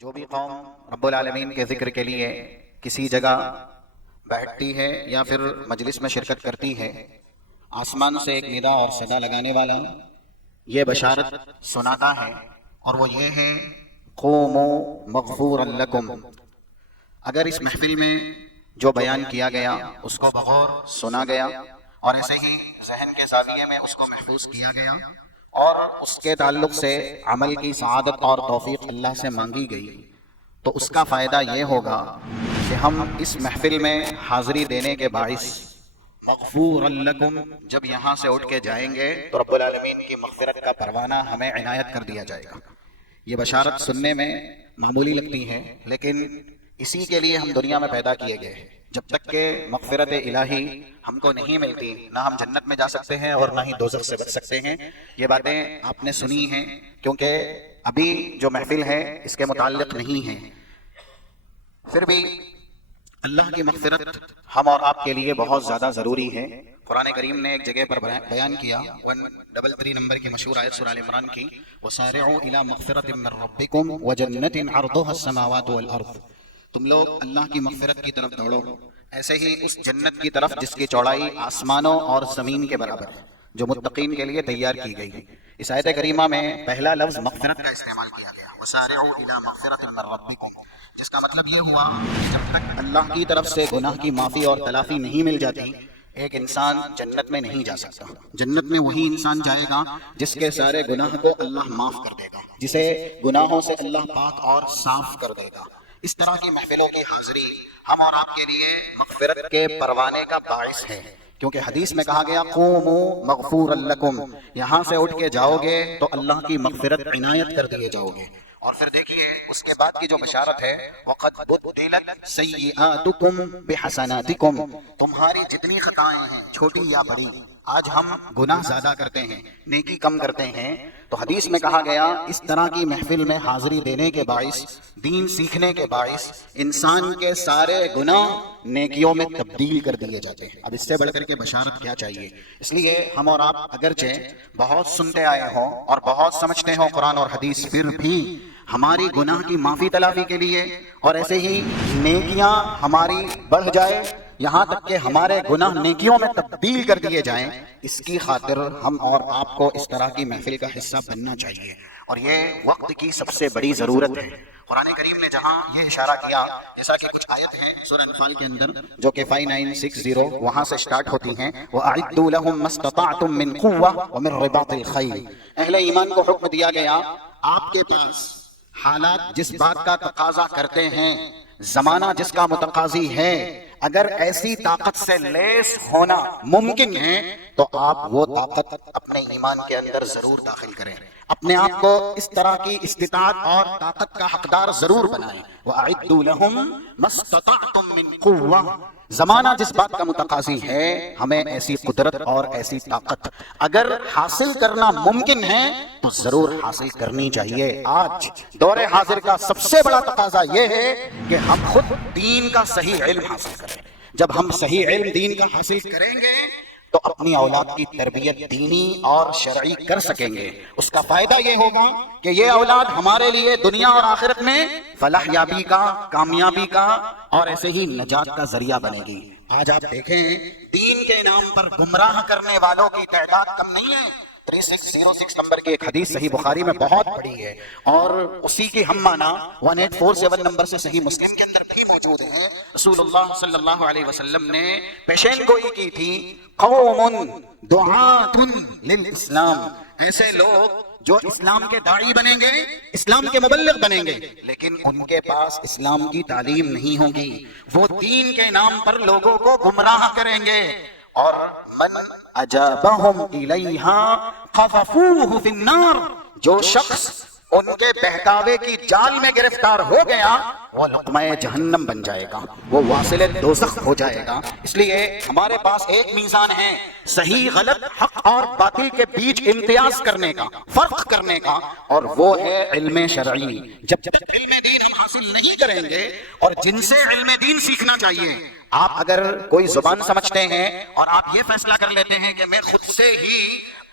جو بھی قوم رب العالمین کے ذکر کے لیے کسی جگہ بیٹھتی ہے یا پھر مجلس میں شرکت کرتی ہے، آسمان سے ایک ندا اور صدا لگانے والا یہ بشارت سناتا ہے، اور وہ یہ ہے قوموا مغفورا لکم۔ اگر اس محفل میں جو بیان کیا گیا اس کو بغور سنا گیا اور ایسے ہی ذہن کے زاویے میں اس کو محفوظ کیا گیا اور اس کے تعلق سے عمل کی سعادت اور توفیق اللہ سے مانگی گئی، تو اس کا فائدہ یہ ہوگا کہ ہم اس محفل میں حاضری دینے کے باعث مغفور لکم جب یہاں سے اٹھ کے جائیں گے تو رب العالمین کی مغفرت کا پروانہ ہمیں عنایت کر دیا جائے گا۔ یہ بشارت سننے میں معمولی لگتی ہے، لیکن اسی کے لیے ہم دنیا میں پیدا کیے گئے ہیں۔ جب تک کہ مغفرت الہی ہم کو نہیں ملتی، نہ ہم جنت میں جا سکتے ہیں اور نہ ہی دوزخ سے بچ سکتے ہیں۔ یہ باتیں آپ نے سنی ہیں، کیونکہ ابھی جو محفل ہے اس کے متعلق نہیں ہے، پھر بھی اللہ کی مغفرت ہم اور آپ کے لیے بہت زیادہ ضروری ہے۔ قرآن کریم نے ایک جگہ پر بیان کیا 133 نمبر کی مشہور آیت سورہ ال عمران کی، وَسَارِعُوا إِلَىٰ مَغْفِرَةٍ مِّن رَّبِّكُمْ وَجَنَّةٍ عَرْضُهَا السَّمَاوَاتُ وَالْأَرْضُ۔ تم لوگ اللہ کی مغفرت کی طرف دوڑو، ایسے ہی اس جنت کی طرف جس کی چوڑائی آسمانوں اور زمین کے برابر ہے، جو متقین کے لیے تیار کی گئی ہے۔ اس آیت کریمہ میں پہلا لفظ مغفرت کا استعمال کیا گیا، وَسَارِعُوا إِلَىٰ مَغْفِرَةٍ مِّن رَّبِّكُمْ، جس کا مطلب یہ ہوا کہ جب تک اللہ کی طرف سے گناہ کی معافی اور تلافی نہیں مل جاتی، ایک انسان جنت میں نہیں جا سکتا۔ جنت میں وہی انسان جائے گا جس کے سارے گناہ کو اللہ معاف کر دے گا، جسے گناہوں سے اللہ پاک اور صاف کر دے گا۔ اس طرح کی محفلوں کی حاضری ہم اور آپ کے لیے مغفرت کے پروانے کا باعث ہے، کیونکہ حدیث میں کہا گیا قوموا مغفورا لکم، یہاں سے اٹھ کے جاؤ گے تو اللہ کی مغفرت عنایت کر دیے جاؤ گے۔ اور پھر دیکھیے اس کے بعد کی جو بشارت ہے، وَقَدْ بُدِّلَتْ سَيِّئَاتُكُمْ بِحَسَنَاتِكُمْ، تمہاری جتنی خطائیں ہیں چھوٹی یا بڑی، آج ہم گناہ زیادہ کرتے ہیں، نیکی کم کرتے ہیں، تو حدیث میں کہا گیا اس طرح کی محفل میں حاضری دینے کے باعث، دین سیکھنے کے باعث انسان کے سارے گناہ نیکیوں میں تبدیل کر دیے جاتے ہیں۔ اب اس سے بڑھ کر کے بشارت کیا چاہیے؟ اس لیے ہم اور آپ اگرچہ بہت سنتے آئے ہوں اور بہت سمجھتے ہوں قرآن اور حدیث، پھر بھی ہماری گناہ کی معافی تلافی کے لیے اور ایسے ہی نیکیاں ہماری بڑھ جائے، یہاں تک کہ ہمارے گناہ نیکیوں میں تبدیل کر دیے جائیں، اس کی خاطر ہم اور آپ کو اس طرح کی محفل کا حصہ بننا چاہیے، اور یہ وقت کی سب سے بڑی ضرورت ہے۔ قرآن کریم نے جہاں یہ اشارہ کیا، جیسا کہ کچھ آیت ہیں سورہ انفال کے اندر جو کہ 5960 وہاں سے سٹارٹ ہوتی ہیں، وَأَعِدُّوا لَهُم مَّا اسْتَطَعْتُم مِّن قُوَّةٍ وَمِن رِّبَاطِ الْخَيْلِ، اہل ایمان کو حکم دیا گیا آپ کے پاس حالات جس بات کا تقاضا کرتے ہیں، زمانہ جس کا متقاضی ہے، اگر ایسی طاقت سے لیس ہونا ممکن ہے تو آپ وہ طاقت اپنے ایمان کے اندر ضرور داخل کریں، اپنے آپ کو اس طرح کی استطاعت اور طاقت کا حقدار ضرور بنائیں۔ وَأَعِدُّوا لَهُم مَّا اسْتَطَعْتُم مِّن قُوَّةٍ، زمانہ جس بات کا متقاضی ہے، ہمیں ایسی قدرت اور ایسی طاقت اگر حاصل کرنا ممکن ہے تو ضرور حاصل کرنی چاہیے۔ آج دور حاضر کا سب سے بڑا تقاضا یہ ہے کہ ہم خود دین کا صحیح علم حاصل کریں۔ جب ہم صحیح علم دین کا حاصل کریں گے تو اپنی اولاد کی تربیت دینی اور شرعی کر سکیں گے۔ اس کا فائدہ یہ ہوگا کہ یہ اولاد ہمارے لیے دنیا اور آخرت میں فلاح یابی کا، کامیابی کا اور ایسے ہی نجات کا ذریعہ بنے گی۔ آج آپ دیکھیں دین کے نام پر گمراہ کرنے والوں کی تعداد کم نہیں ہے۔ 3606 نمبر کی ایک حدیث صحیح بخاری میں بہت بڑی ہے، اور اسی کی ہم معنی 1847 نمبر سے صحیح مسلم کے اندر بھی موجود ہے۔ رسول اللہ صلی اللہ علیہ وسلم نے پیشین گوئی کی تھی، قوم دعات للاسلام، ایسے لوگ جو اسلام کے داعی بنیں گے، اسلام کے مبلغ بنیں گے، لیکن ان کے پاس اسلام کی تعلیم نہیں ہوگی، وہ دین کے نام پر لوگوں کو گمراہ کریں گے، اور من اجابہم الیہا قذفوہ فی النار، جو شخص ان کے بہکاوے کی جال میں گرفتار ہو گیا وہ لقمہ جہنم بن جائے گا، وہ واصل دوزخ ہو جائے گا۔ اس لیے ہمارے پاس ایک میزان ہے صحیح غلط، حق اور باطل کے بیچ امتیاز کرنے کا، فرق کرنے کا، اور وہ ہے علم شرعی۔ جب تک علم دین ہم حاصل نہیں کریں گے، اور جن سے علم دین سیکھنا چاہیے، آپ اگر کوئی زبان سمجھتے ہیں اور آپ یہ فیصلہ کر لیتے ہیں کہ میں خود سے ہی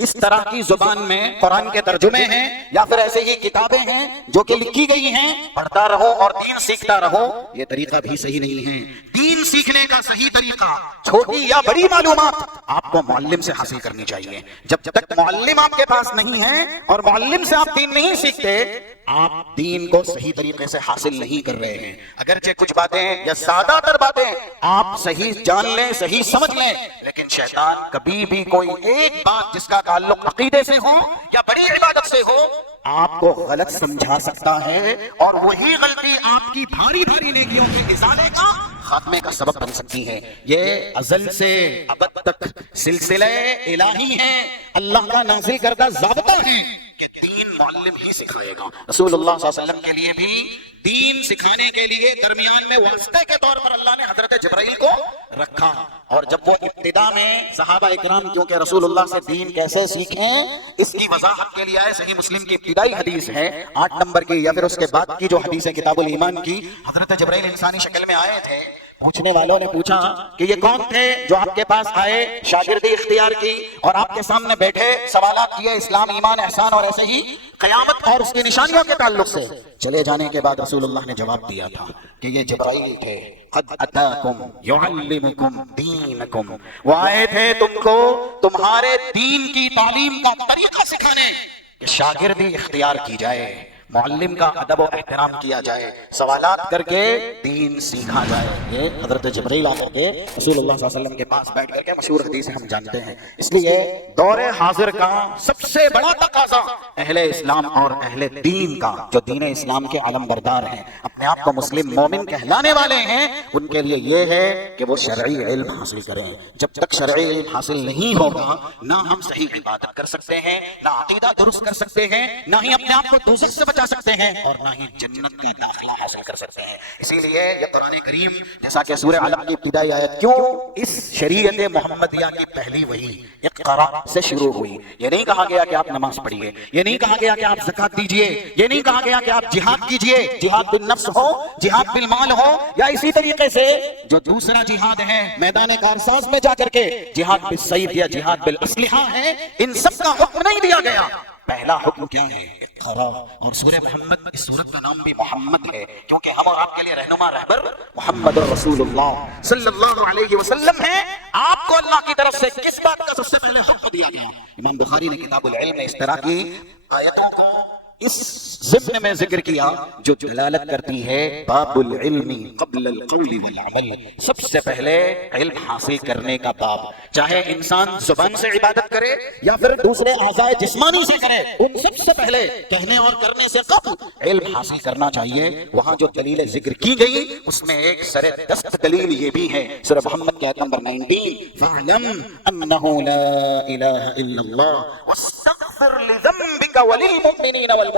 اس طرح کی زبان میں قرآن کے ترجمے ہیں یا پھر ایسے ہی کتابیں ہیں جو کہ لکھی گئی ہیں، پڑھتا رہو اور دین سیکھتا رہو، یہ طریقہ بھی صحیح نہیں ہے۔ دین سیکھنے کا صحیح طریقہ چھوٹی یا بڑی معلومات آپ کو معلم سے حاصل کرنی چاہیے۔ جب تک معلم آپ کے پاس نہیں ہے اور معلم سے آپ دین نہیں سیکھتے، آپ دین کو صحیح طریقے سے حاصل نہیں کر رہے ہیں۔ اگرچہ کچھ باتیں یا زیادہ تر باتیں آپ صحیح جان لیں، صحیح سمجھ لیں، لیکن شیطان کبھی بھی کوئی ایک بات جس کا تعلق عقیدے سے ہو یا بڑی عبادت سے ہو آپ کو غلط سمجھا سکتا ہے، اور وہی غلطی آپ کی بھاری بھاری نیکیوں کے ازالے کا، خاتمے کا سبب بن سکتی ہے۔ یہ ازل سے ابد تک سلسلہ الہی ہے، اللہ کا نازل کردہ ضابطہ ہے کہ دین معلم ہی سکھائے گا۔ رسول اللہ صلی اللہ علیہ وسلم کے لیے بھی دین سکھانے کے لیے درمیان میں واسطے کے طور پر اللہ نے حضرت جبرائیل کو رکھا، اور جب وہ ابتدا میں صحابہ اکرام کیونکہ رسول اللہ سے دین کیسے سیکھیں اس کی وضاحت کے لیے آئے، صحیح مسلم کی ابتدائی حدیث ہے 8 نمبر کی یا پھر اس کے بعد کی جو حدیث ہے کتاب الایمان کی، حضرت جبرائیل انسانی شکل میں آئے تھے۔ پوچھنے والوں نے پوچھا کہ یہ کون تھے جو آپ کے پاس آئے، شاگردی اختیار کی اور آپ کے سامنے بیٹھے، سوالات کیے اسلام، ایمان، احسان اور ایسے ہی قیامت اور اس کی نشانیوں کے تعلق سے۔ چلے جانے کے بعد رسول اللہ نے جواب دیا تھا کہ یہ جبرائیل تھے، قد اتاکم یعلمکم دینکم، وہ آئے تھے تم کو تمہارے دین کی تعلیم کا طریقہ سکھانے، کہ شاگردی اختیار کی جائے، معلم کا ادب و احترام کیا جائے، سوالات کر کے دین سیکھا جائے۔ یہ حضرت جبرائیل آ کر کے رسول اللہ صلی اللہ علیہ وسلم کے پاس بیٹھ کر کے مشہور حدیث ہم جانتے ہیں۔ اس لیے دور حاضر کا سب سے بڑا تقاضا اہل اسلام اور اہل دین کا، جو دین اسلام کے علم بردار ہیں، اپنے آپ کو مسلم مومن کہلانے والے ہیں، ان کے لیے یہ ہے کہ وہ شرعی علم حاصل کریں۔ جب تک شرعی علم حاصل نہیں ہوگا، نہ ہم صحیح عبادت کر سکتے ہیں، نہ عقیدہ درست کر سکتے ہیں، نہ ہی اپنے آپ کو دوزخ سے بچا سکتے ہیں، اور نہ ہی جنت کا داخلہ حاصل کر سکتے ہیں۔ اسی لیے یہ قرآن کریم جیسا کہ سورہ علق کی ابتدائی آیت کیوں اس شریعت محمدیہ کی پہلی وحی اقرا سے شروع ہوئی، یہ نہیں کہا گیا کہ آپ نماز پڑھیے، یہ نہیں کہا گیا کہ آپ زکات دیجئے، یہ نہیں کہا گیا کہ آپ جہاد کیجئے، جہاد بالنفس ہو، جہاد بالمال ہو، یا اسی طریقے سے جو دوسرا جہاد ہے میدان کارساز میں جا کر کے جہاد بالسیف یا جہاد بالاسلحہ ہے، ان سب کا حکم نہیں دیا گیا۔ پہلا حکم کیا ہے؟ اقرا۔ اور سورہ محمد، اس سورت کا نام بھی محمد ہے کیونکہ ہم اور آپ کے لیے رہنما رہبر محمد رسول اللہ صلی اللہ علیہ وسلم ہے۔ آپ کو اللہ کی طرف سے کس بات کا سب سے پہلے حکم دیا گیا؟ امام بخاری نے کتاب العلم میں اس طرح کی آیتوں کا اس ضمن میں ذکر کیا جو دلالت کرتی ہے باب العلم قبل القول والعمل، سب سے پہلے علم حاصل کرنے کا باب، چاہے انسان زبان سے عبادت کرے یا پھر دوسرے اعضاء جسمانی سے کرے، ان سب سے پہلے کہنے اور کرنے سے قبل علم حاصل کرنا چاہیے۔ وہاں جو دلیل ذکر کی گئی اس میں ایک سر دست دلیل یہ بھی ہے، سورہ محمد کی آیت نمبر 19، فَاعْلَمْ أَنَّهُ لَا إِلَهَ إِلَّا اللَّهُ وَاسْتَغْفِرْ لِذَنبِكَ وَلِلْمُؤْمِنِينَ والمؤمنات۔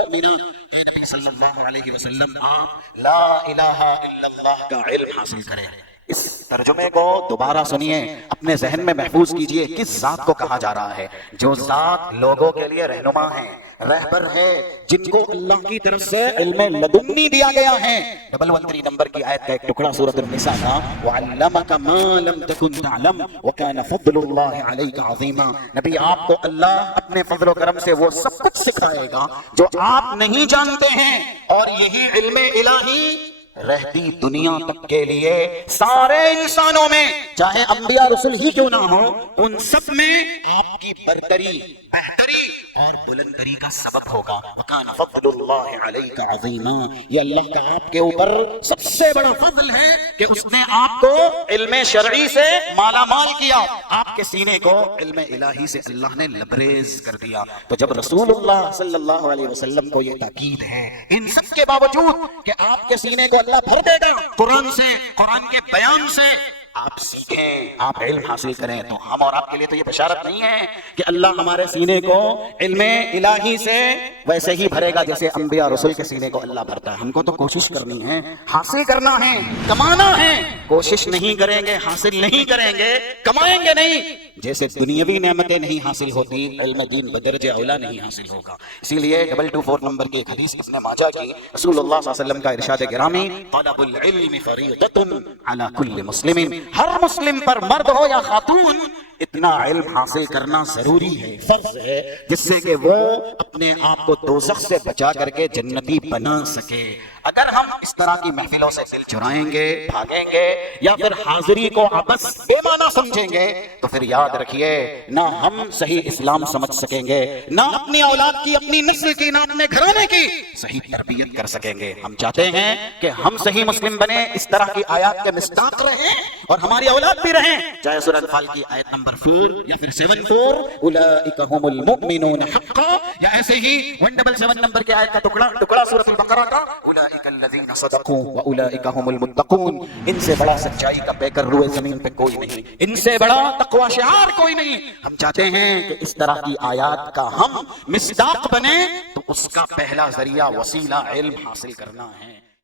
اے نبی صلی اللہ علیہ وسلم، آپ لا الہ الا اللہ کا علم حاصل کریں۔ اس ترجمے کو دوبارہ سنیے، اپنے ذہن میں محفوظ کیجئے کس ذات کو کہا جا رہا ہے، جو ذات لوگوں کے لیے رہنما ہے، رہبر ہے، جن کو اللہ کی طرف سے علم لدنی دیا گیا ہے۔ 113 نمبر کی آیت کا ایک ٹکڑا سورۃ النساء کا، وَعَلَّمَكَ مَا لَمْ تَكُنْ تَعْلَمْ وَكَانَ فَضْلُ اللَّهِ عَلَيْكَ عَظِيمًا۔ نبی، آپ کو اللہ اپنے فضل و کرم سے وہ سب کچھ سکھائے گا جو آپ نہیں جانتے ہیں، اور یہی علم الہی رہتی دنیا تک کے لیے سارے انسانوں میں، چاہے انبیاء رسول ہی کیوں نہ ہو، ان سب میں آپ کی برتری، بہتری اور بلندری کا سبب ہوگا۔ وَكَانَ فَضْلُ اللَّهِ عَلَيْكَ عَظِيمًا۔ یہ اللہ کا آپ کے اوپر سب سے بڑا فضل ہے کہ اس نے آپ کو علم شرعی سے مالا مال کیا، آپ کے سینے کو علم الہی سے اللہ نے لبریز کر دیا۔ تو جب رسول اللہ صلی اللہ علیہ وسلم کو یہ تاکید ہے، ان سب کے باوجود کہ آپ کے سینے کو اللہ بھر دے گا قرآن سے، قرآن کے بیان سے، آپ سیکھیں، آپ علم حاصل کریں، تو ہم اور آپ کے لیے تو یہ بشارت نہیں ہے کہ اللہ ہمارے سینے کو علم الہی سے ویسے ہی بھرے گا جیسے انبیاء رسول کے سینے کو اللہ بھرتا ہے۔ ہم کو تو کوشش کرنی ہے، حاصل کرنا ہے، کمانا ہے۔ کوشش نہیں کریں گے حاصل نہیں کریں گے، کمائیں گے نہیں، جیسے دنیاوی نعمتیں نہیں حاصل ہوتی، علم دین بدرجہ اولا نہیں حاصل ہوگا۔ اسی لیے 224 نمبر کی ایک حدیث ابن ماجہ کی، رسول اللہ صلی اللہ علیہ وسلم کا ارشاد گرامی، طلب العلم فریضۃ علی کل مسلم، ہر مسلم پر مرد ہو یا خاتون اتنا علم حاصل کرنا ضروری ہے، فرض ہے، جس سے کہ وہ اپنے آپ کو دوزخ سے بچا کر کے جنتی بنا سکے۔ اگر ہم اس طرح کی محفلوں سے دل چرائیں گے، بھاگیں گے، یا پھر حاضری کو عبث بے معنی سمجھیں گے، تو پھر یاد رکھیے نہ ہم صحیح اسلام سمجھ سکیں گے، نہ اپنی اولاد کی، اپنی نسل کی، نہ اپنے گھرانے کی صحیح تربیت کر سکیں گے۔ ہم چاہتے ہیں کہ ہم صحیح مسلم بنے، اس طرح کی آیات کے مصداق رہیں اور ہماری اولاد بھی رہیں، چاہے سورہ انفال کی آیت نمبر 4 یا پھر 74 اولئک هم المؤمنون حقا، یا ایسے ہی 177 نمبر کی آیت کا ٹکڑا سورۃ البقرہ کا اولئک الذین صدقوا واولئک هم المتقون۔ ان سے بڑا سچائی کا پیکر روئے زمین پہ کوئی نہیں، ان سے بڑا تقوی شعار کوئی نہیں۔ ہم چاہتے ہیں کہ اس طرح کی آیات کا ہم مصداق بنیں، تو اس کا پہلا ذریعہ وسیلہ علم حاصل کرنا ہے۔